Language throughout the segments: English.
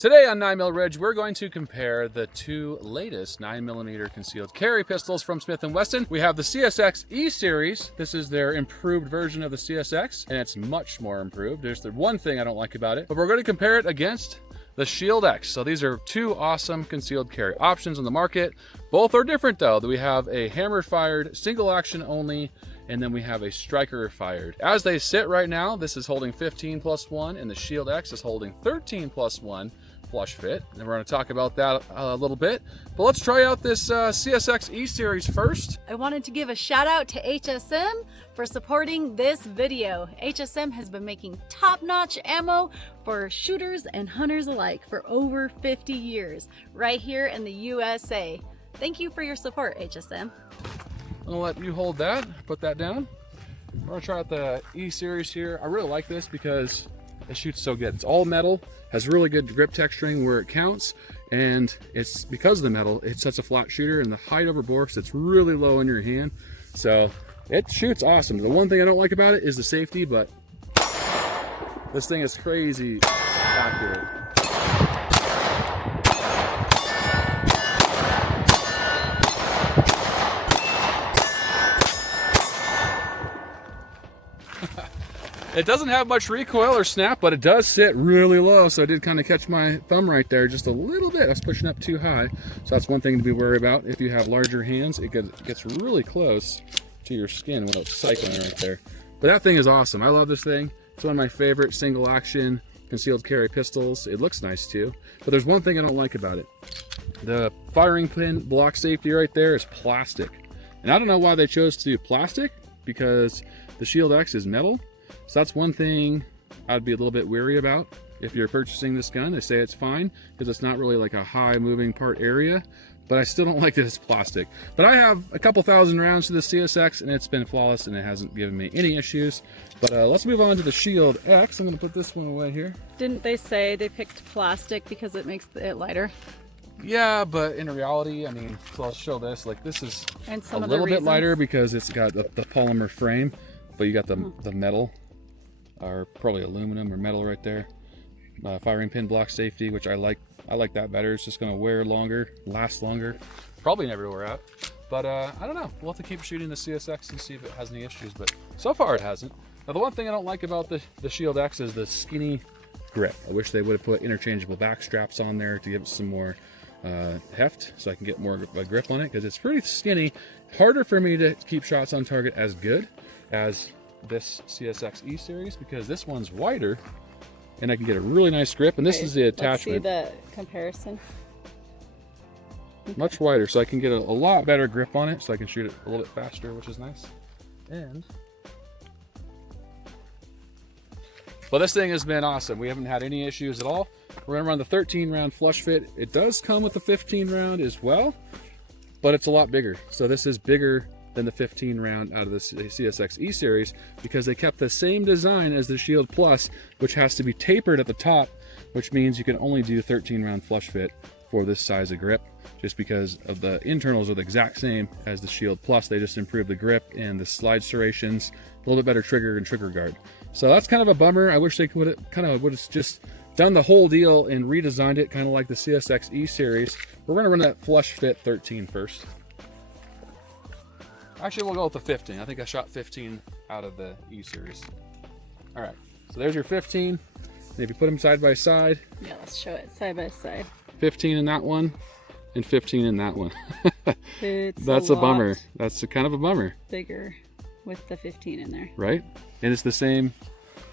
Today on 9mm Ridge, we're going to compare the two latest 9mm concealed carry pistols from Smith Wesson. We have the CSX E-Series. This is their improved version of the CSX, and it's much more improved. There's the one thing I don't like about it, but we're going to compare it against the Shield X. So these are two awesome concealed carry options on the market. Both are different though. We have a hammer fired, single action only, and then we have a striker fired. As they sit right now, this is holding 15+1 and the Shield X is holding 13+1 flush fit. And we're going to talk about that a little bit. But let's try out this CSX E-Series first. I wanted to give a shout out to HSM for supporting this video. HSM has been making top-notch ammo for shooters and hunters alike for over 50 years right here in the USA. Thank you for your support, HSM. I'm gonna let you hold that, put that down. We're gonna try out the E-Series here. I really like this because it shoots so good. It's all metal, has really good grip texturing where it counts, and it's because of the metal, it's such a flat shooter, and the height over bore sits really low in your hand. So it shoots awesome. The one thing I don't like about it is the safety, but this thing is crazy accurate. It doesn't have much recoil or snap, but it does sit really low, so I did kind of catch my thumb right there just a little bit. I was pushing up too high, so that's one thing to be worried about. If you have larger hands, it gets really close to your skin when it's cycling right there. But that thing is awesome. I love this thing. It's one of my favorite single action concealed carry pistols. It looks nice too, but there's one thing I don't like about it. The firing pin block safety right there is plastic, and I don't know why they chose to do plastic, because the Shield X is metal. So that's one thing I'd be a little bit weary about if you're purchasing this gun. They say it's fine because it's not really like a high moving part area, but I still don't like that it's plastic. But I have a couple thousand rounds to the CSX and it's been flawless and it hasn't given me any issues. But let's move on to the Shield X. I'm gonna put this one away here. Didn't they say they picked plastic because it makes it lighter? Yeah, but in reality, I mean, so I'll show this. Like this is a little bit lighter because it's got the polymer frame, but you got the metal, or probably aluminum or metal right there. Firing pin block safety, which I like that better. It's just going to wear longer, last longer, probably never wear out. But I don't know, we'll have to keep shooting the CSX and see if it has any issues, but so far it hasn't. Now the one thing I don't like about the Shield X is the skinny grip. I wish they would have put interchangeable back straps on there to give it some more heft, so I can get more of a grip on it, because it's pretty skinny. Harder for me to keep shots on target as good as this CSX E-Series, because this one's wider and I can get a really nice grip, and this is the attachment. Let's see the comparison. Much wider, so I can get a lot better grip on it, so I can shoot it a little bit faster, which is nice. And well, this thing has been awesome. We haven't had any issues at all. We're gonna run the 13 round flush fit. It does come with the 15 round as well, but it's a lot bigger. So this is bigger than the 15 round out of the CSX E-Series, because they kept the same design as the Shield Plus, which has to be tapered at the top, which means you can only do 13 round flush fit for this size of grip, just because of the internals are the exact same as the Shield Plus. They just improved the grip and the slide serrations, a little bit better trigger and trigger guard. So that's kind of a bummer. I wish they would have just done the whole deal and redesigned it kind of like the CSX E-Series. We're going to run that flush fit 13 first. Actually, we'll go with the 15. I think I shot 15 out of the E-Series. All right, so there's your 15. And if you put them side by side. Yeah, let's show it side by side. 15 in that one and 15 in that one. That's a bummer. That's kind of a bummer. Bigger with the 15 in there. Right? And it's the same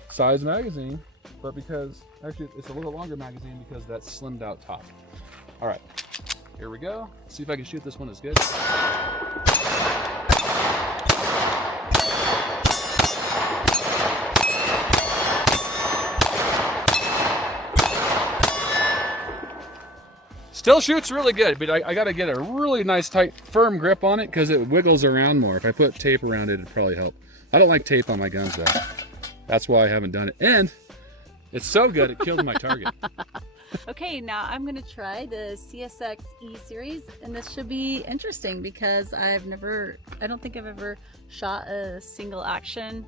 size magazine, but because, actually it's a little longer magazine because of that slimmed out top. All right, here we go. Let's see if I can shoot this one as good. Still shoots really good, but I got to get a really nice tight firm grip on it because it wiggles around more. If I put tape around it, it'd probably help. I don't like tape on my guns though. That's why I haven't done it. And it's so good it killed my target. Okay, now I'm gonna try the CSX E-Series, and this should be interesting because I don't think I've ever shot a single action.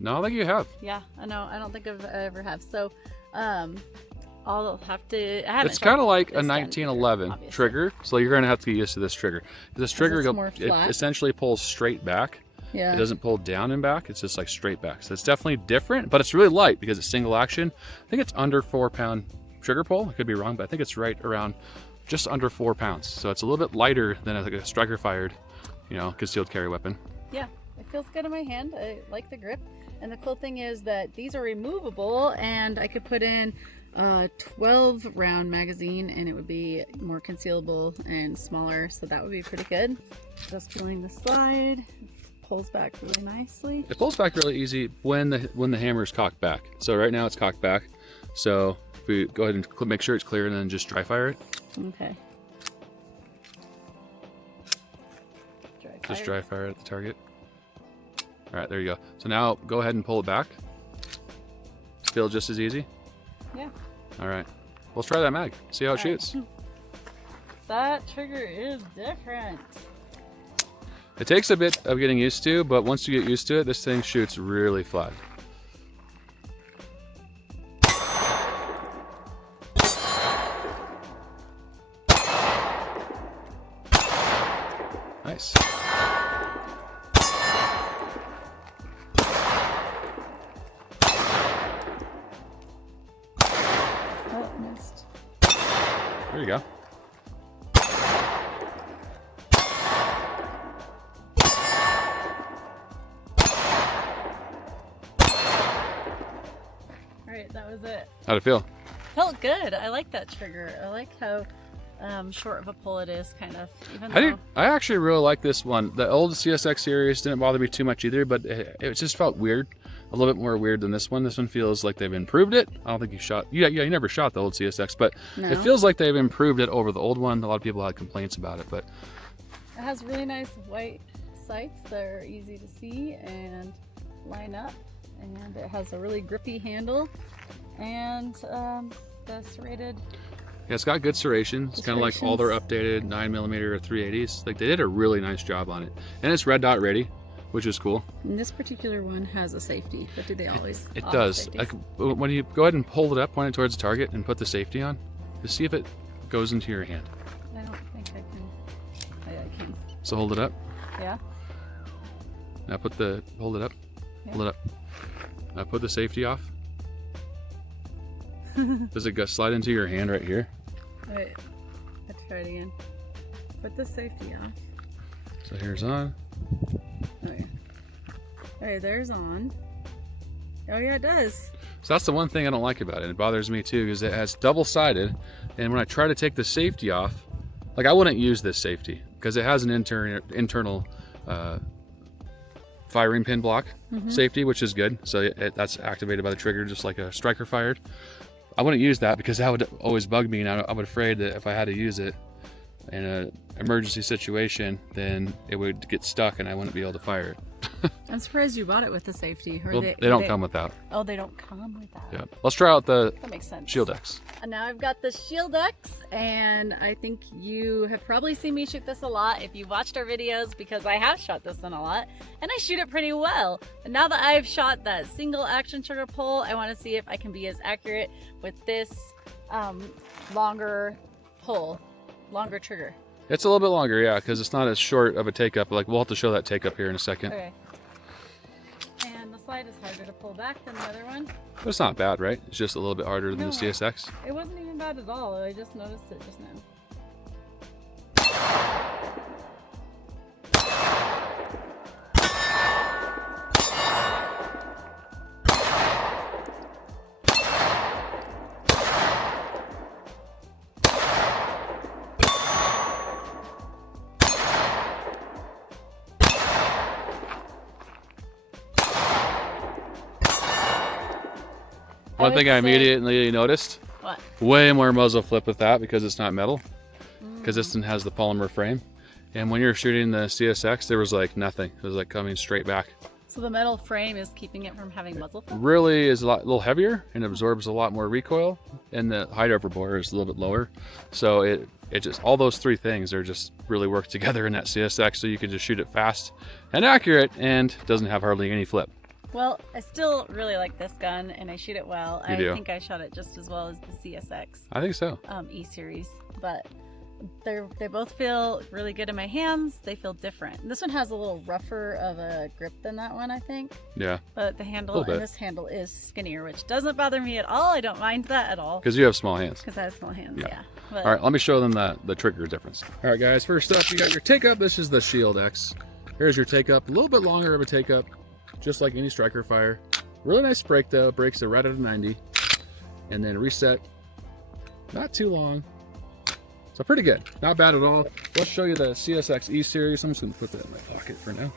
No, I think you have. Yeah, I know. I don't think I ever have. So I'll have to. I haven't It's kind of like a this down 1911 obviously. trigger, so you're gonna have to get used to this trigger. This trigger it's more it flat? essentially pulls straight back. Yeah. It doesn't pull down and back. It's just like straight back. So it's definitely different, but it's really light because it's single action. I think it's under 4-pound trigger pull. I could be wrong, but I think it's right around just under 4 pounds. So it's a little bit lighter than like a striker fired, you know, concealed carry weapon. Yeah, it feels good in my hand. I like the grip. And the cool thing is that these are removable, and I could put in a 12 round magazine and it would be more concealable and smaller. So that would be pretty good. Just peeling the slide. Pulls back really nicely. It pulls back really easy when the hammer is cocked back. So right now it's cocked back. So if we go ahead and make sure it's clear and then just dry fire it. Okay. Just dry fire at the target. All right, there you go. So now go ahead and pull it back. Feel just as easy? Yeah. All right. Let's try that mag. See how it shoots. That trigger is different. It takes a bit of getting used to, but once you get used to it, this thing shoots really flat. Nice. Oh, missed. There you go. Alright, that was it. How'd it feel? Felt good. I like that trigger. I like how short of a pull it is, kind of. Even I actually really like this one. The old CSX series didn't bother me too much either, but it just felt weird. A little bit more weird than this one. This one feels like they've improved it. I don't think you shot... Yeah, you never shot the old CSX, but No. it feels like they've improved it over the old one. A lot of people had complaints about it, but... It has really nice white sights that are easy to see and line up. And it has a really grippy handle. And the serrated... Yeah, it's got good serration. It's kind of like all their updated 9mm or 380s. Like, they did a really nice job on it. And it's red dot ready, which is cool. And this particular one has a safety, but do they always? It does. Like, when you go ahead and hold it up, point it towards the target, and put the safety on, to see if it goes into your hand. I don't think I can. I can. So hold it up. Yeah. Now hold it up. Yeah. Hold it up. Now put the safety off. Does it go slide into your hand right here? Wait, let's try it again. Put the safety off. So here's on. Okay. Okay, there's on. Oh yeah, it does. So that's the one thing I don't like about it. It bothers me too, because it has double-sided, and when I try to take the safety off, like I wouldn't use this safety because it has an internal firing pin block safety, which is good. So that's activated by the trigger, just like a striker fired. I wouldn't use that because that would always bug me, and I'm afraid that if I had to use it in an emergency situation, then it would get stuck and I wouldn't be able to fire it. I'm surprised you bought it with the safety. Or Well, they don't come with that. Oh, they don't come with that. Yeah. Let's try out the That makes sense. Shield X. And now I've got the Shield X, and I think you have probably seen me shoot this a lot if you watched our videos, because I have shot this one a lot, and I shoot it pretty well. And now that I've shot that single action trigger pull, I want to see if I can be as accurate with this longer pull, longer trigger. It's a little bit longer, yeah, because it's not as short of a take up. Like, we'll have to show that take up here in a second. Okay. And the slide is harder to pull back than the other one. But it's not bad, right? It's just a little bit harder than No. the CSX. It wasn't even bad at all. I just noticed it just now. One thing I immediately noticed, What? way more muzzle flip with that because it's not metal. Because this one has the polymer frame. And when you're shooting the CSX, there was like nothing. It was like coming straight back. So the metal frame is keeping it from having muzzle flip? Really is a little heavier and absorbs a lot more recoil. And the height over bore is a little bit lower. So it just, all those three things are just really work together in that CSX, so you can just shoot it fast and accurate and doesn't have hardly any flip. Well, I still really like this gun, and I shoot it well. You I do? think I shot it just as well as the CSX I think so. E-Series, but they both feel really good in my hands. They feel different. This one has a little rougher of a grip than that one, I think. Yeah. But the handle and this handle is skinnier, which doesn't bother me at all. I don't mind that at all. Because you have small hands. Because I have small hands, yeah. But, all right, let me show them the trigger difference. All right, guys, first up, you got your take-up. This is the Shield X. Here's your take-up. A little bit longer of a take-up, just like any striker fire. Really nice break, though. Breaks it right out of 90. And then reset. Not too long. So pretty good. Not bad at all. Let's show you the CSX E-Series. I'm just going to put that in my pocket for now.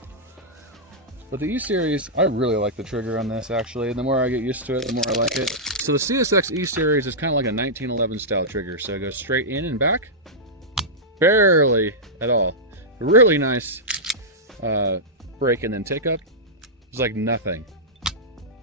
But the E-Series, I really like the trigger on this, actually. The more I get used to it, the more I like it. So the CSX E-Series is kind of like a 1911 style trigger. So it goes straight in and back. Barely at all. Really nice break and then take up. It's like nothing.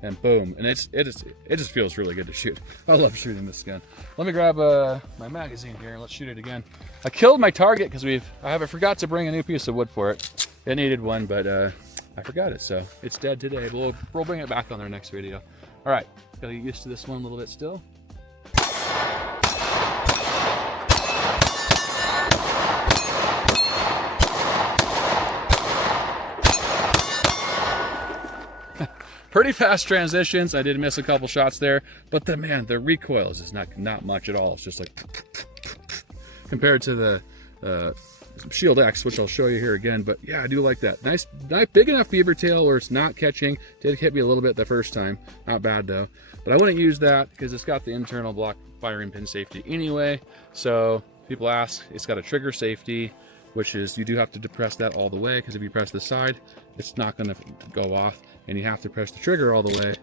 And boom, and it just feels really good to shoot. I love shooting this gun. Let me grab my magazine here and let's shoot it again. I killed my target because I forgot to bring a new piece of wood for it. It needed one, but I forgot it, so it's dead today. But we'll bring it back on our next video. All right, gotta get used to this one a little bit still. Pretty fast transitions. I did miss a couple shots there, but the recoil is just not much at all. It's just like compared to the Shield X, which I'll show you here again. But yeah, I do like that. Nice big enough beaver tail where it's not catching. Did hit me a little bit the first time. Not bad though. But I wouldn't use that because it's got the internal block firing pin safety anyway. So people ask, it's got a trigger safety, which is you do have to depress that all the way, because if you press the side, it's not going to go off, and you have to press the trigger all the way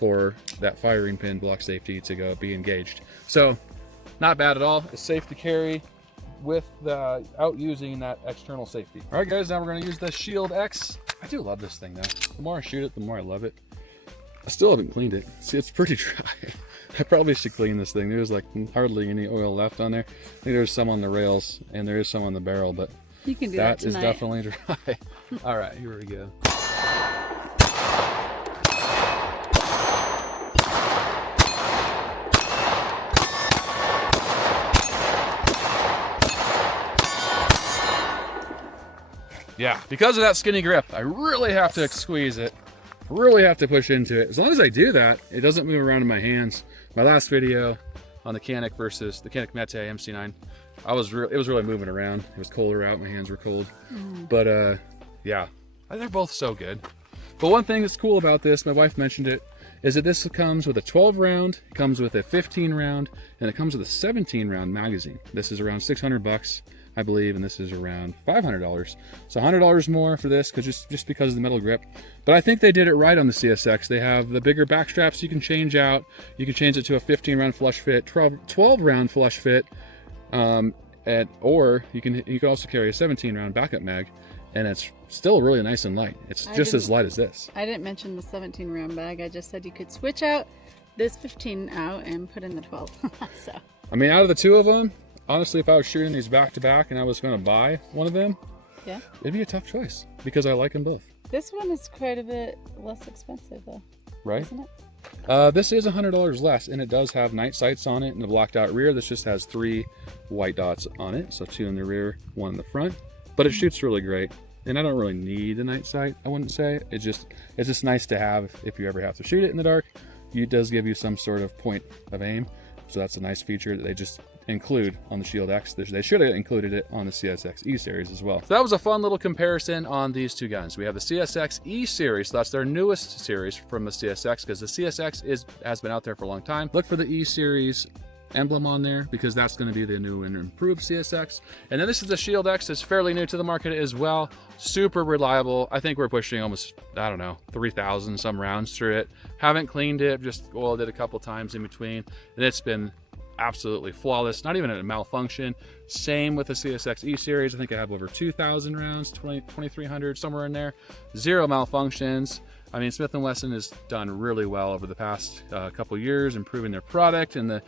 for that firing pin block safety to be engaged. So not bad at all. It's safe to carry without using that external safety. All right, guys, now we're going to use the Shield X. I do love this thing though. The more I shoot it, the more I love it. I still haven't cleaned it. See, it's pretty dry. I probably should clean this thing. There's like hardly any oil left on there. I think there's some on the rails and there is some on the barrel, but you can do that is definitely dry. All right, here we go. Yeah, because of that skinny grip, I really have to squeeze it. Really have to push into it. As long as I do that, it doesn't move around in my hands. My last video on the Canik versus the Canik Mete MC9, it was really moving around. It was colder out, my hands were cold. But yeah, they're both so good. But one thing that's cool about this, my wife mentioned it, is that this comes with a 12 round, it comes with a 15 round, and it comes with a 17 round magazine. This is around 600 bucks. I believe, and this is around $500. So $100 more for this, just because of the metal grip. But I think they did it right on the CSX. They have the bigger back straps you can change out. You can change it to a 15 round flush fit, 12 round flush fit, or you can also carry a 17 round backup mag, and it's still really nice and light. It's just as light as this. I didn't mention the 17 round bag. I just said you could switch out this 15 out and put in the 12. So. I mean, out of the two of them, honestly, if I was shooting these back to back and I was going to buy one of them, yeah, it'd be a tough choice because I like them both. This one is quite a bit less expensive though, right? Isn't it? This is $100 less, and it does have night sights on it and a blacked out rear. This just has 3 white dots on it, so 2 in the rear, 1 in the front. But it shoots really great, and I don't really need a night sight, I wouldn't say. It's just nice to have if you ever have to shoot it in the dark. It does give you some sort of point of aim, so that's a nice feature that they just include on the Shield X. They should have included it on the CSX E-Series as well. So that was a fun little comparison on these two guns. We have the CSX E-Series, so that's their newest series from the CSX, because the CSX has been out there for a long time. Look for the E-Series emblem on there, because that's going to be the new and improved CSX. And then this is the Shield X. It's fairly new to the market as well. Super reliable. I think we're pushing almost, I don't know, 3,000 some rounds through it. Haven't cleaned it, just oiled it a couple times in between, and it's been absolutely flawless, not even a malfunction. Same with the CSX E-Series. I think I have over 2,000 rounds, 2,300, somewhere in there. 0 malfunctions. I mean, Smith Wesson has done really well over the past couple years, improving their product, and the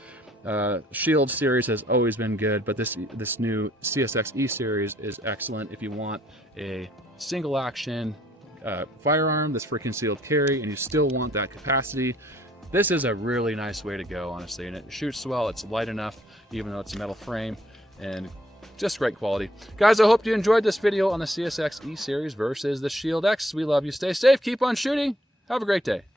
Shield series has always been good, but this new CSX E-Series is excellent if you want a single action firearm that's for concealed carry, and you still want that capacity, this is a really nice way to go, honestly. And it shoots well, it's light enough, even though it's a metal frame, and just great quality. Guys, I hope you enjoyed this video on the CSX E-Series versus the Shield X. We love you. Stay safe, keep on shooting. Have a great day.